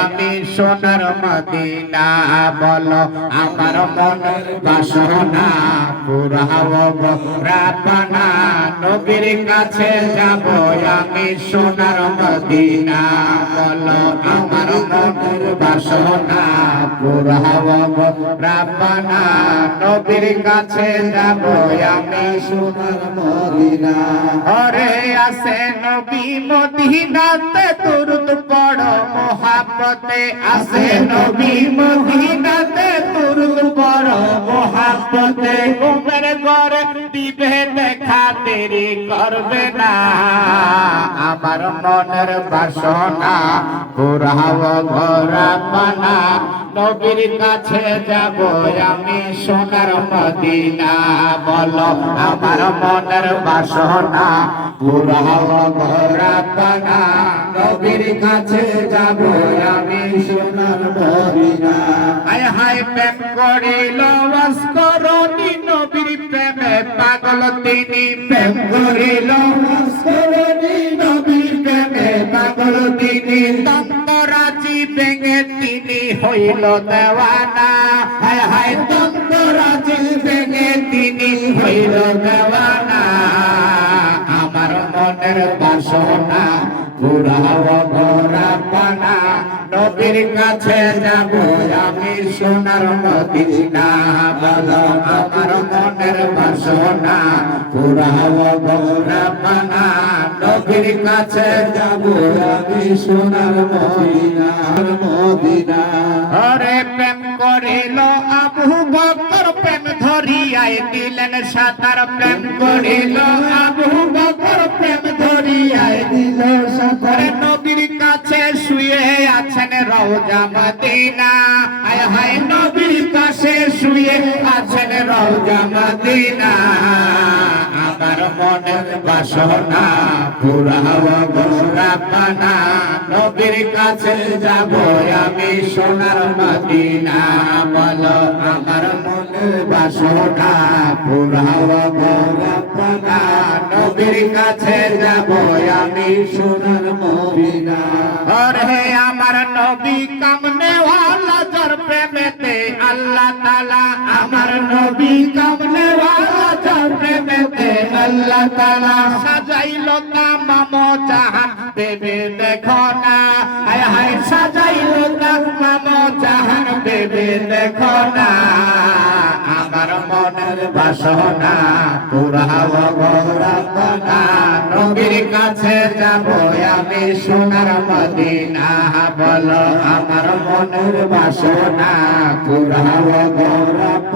আমি সোনার মদিনা বলো আমার মনের বাসনা। নবীর কাছে যাব আমি সোনার মদিনা। আমার বাসনা রাপানা নবীর কাছে যাব আমি সোনার মদিনা। হরে আসে নবী মদিনাতে তুরুত পড়, মোহাব্বতে আসে নবী মদিনাতে দেখা দেরি করবে না। আমার মনের বাসনা পুরাও ঘোরা পানা নবীর কাছে যাব আমি সোনার মদিনা। বলো, আমার মনের বাসনা পুরাও ঘোরা পানা নবীর কাছে প্রেম করিল করণি নবীর প্রেমে পাগল তিনি প্রেম করিল। করণি নবীর প্রেমে পাগল তিনি তন্তরাজি ভেঙে তিনি হইল দেওয়ানা। হায় হায় তন্তরাজি ভেঙে তিনি হইল দেওয়ানা। আমার মনের বাসনা পুরাও নবীর কাছে যাব, আমি সোনার মদিনা বলো আমার মনের বাসনা পুরাও ভরা পানা নবীর কাছে যাব, আমি সোনার মদিনা মদিনা। হরে প্রেম করিল আবু বকর, প্রেম ধরিয়ায় দিলেন সাতার। প্রেম করিল আবু রওজা মদিনা। হায় নবীর কাছে শুয়ে আছেন রওজা মদিনা। আমার বাসনা পুরাও গোরা পানা নবীর কাছে যাব আমি সোনার বলো আমার মনের বাসনা পুরাও গোরা পানা নবীর কাছে যাব আমি সোনার মদিনা। আরে আমার নবী কামনে ওয়ালা জর প্রেমেতে আল্লাহ তাআলা আমার নবী কামনে ওয়ালা আল্লাহ তাআলা সাজাইল তামাম জাহান বেবে দেখো না। হায় হায়, সাজাইল তামাম জাহান বেবে দেখো না। আমার মনের বাসনা পুরাও গোরাপনা নবীর কাছে যাব আমি সোনার মদিনা। বলো, আমার মনের বাসনা পুরাও গোরাপনা